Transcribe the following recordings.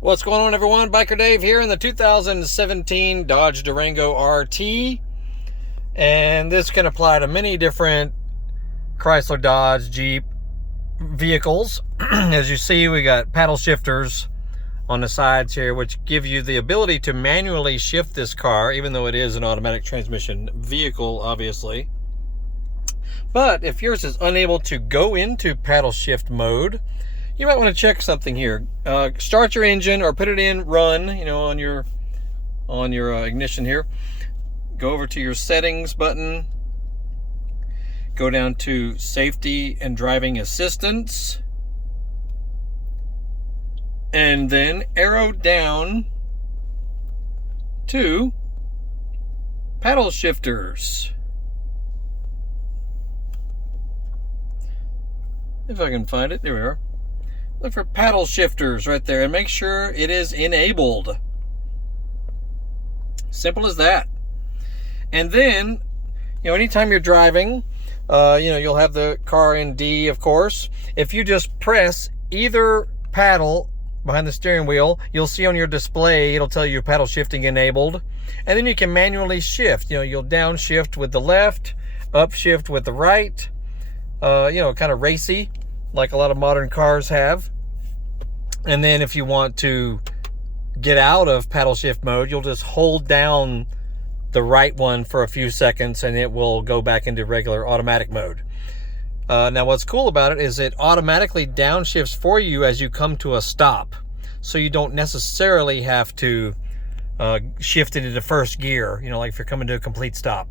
What's going on, everyone? Biker Dave here in the 2017 Dodge Durango RT. And this can apply to many different Chrysler, Dodge, Jeep vehicles. As you see, we got paddle shifters on the sides here, which give you the ability to manually shift this car, even though it is an automatic transmission vehicle, obviously. But if yours is unable to go into paddle shift mode, you might want to check something here. Start your engine or put it in run, on your ignition here. Go over to your settings button. Go down to safety and driving assistance. And then arrow down to paddle shifters. If I can find it, there we are. Look for paddle shifters right there and make sure it is enabled. Simple as that. And then, anytime you're driving, you'll have the car in D, of course. If you just press either paddle behind the steering wheel, you'll see on your display, it'll tell you paddle shifting enabled. And then you can manually shift. You'll downshift with the left, upshift with the right. Kind of racy, like a lot of modern cars have. And then if you want to get out of paddle shift mode, you'll just hold down the right one for a few seconds and it will go back into regular automatic mode. Now what's cool about it is it automatically downshifts for you as you come to a stop. So you don't necessarily have to shift it into first gear, like if you're coming to a complete stop.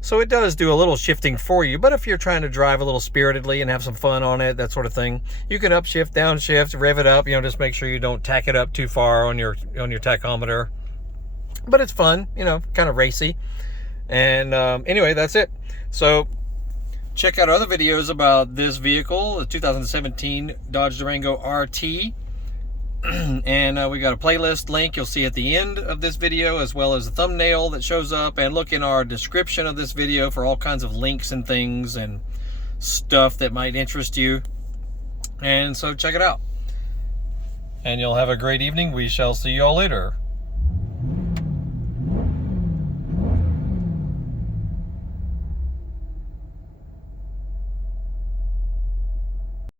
So it does do a little shifting for you, but if you're trying to drive a little spiritedly and have some fun on it, that sort of thing, you can upshift, downshift, rev it up, just make sure you don't tack it up too far on your tachometer. But it's fun, kind of racy. And anyway, that's it. So check out other videos about this vehicle, the 2017 Dodge Durango RT. And we got a playlist link you'll see at the end of this video, as well as a thumbnail that shows up, and look in our description of this video for all kinds of links and things and stuff that might interest you. And so check it out, and you'll have a great evening. We shall see you all later.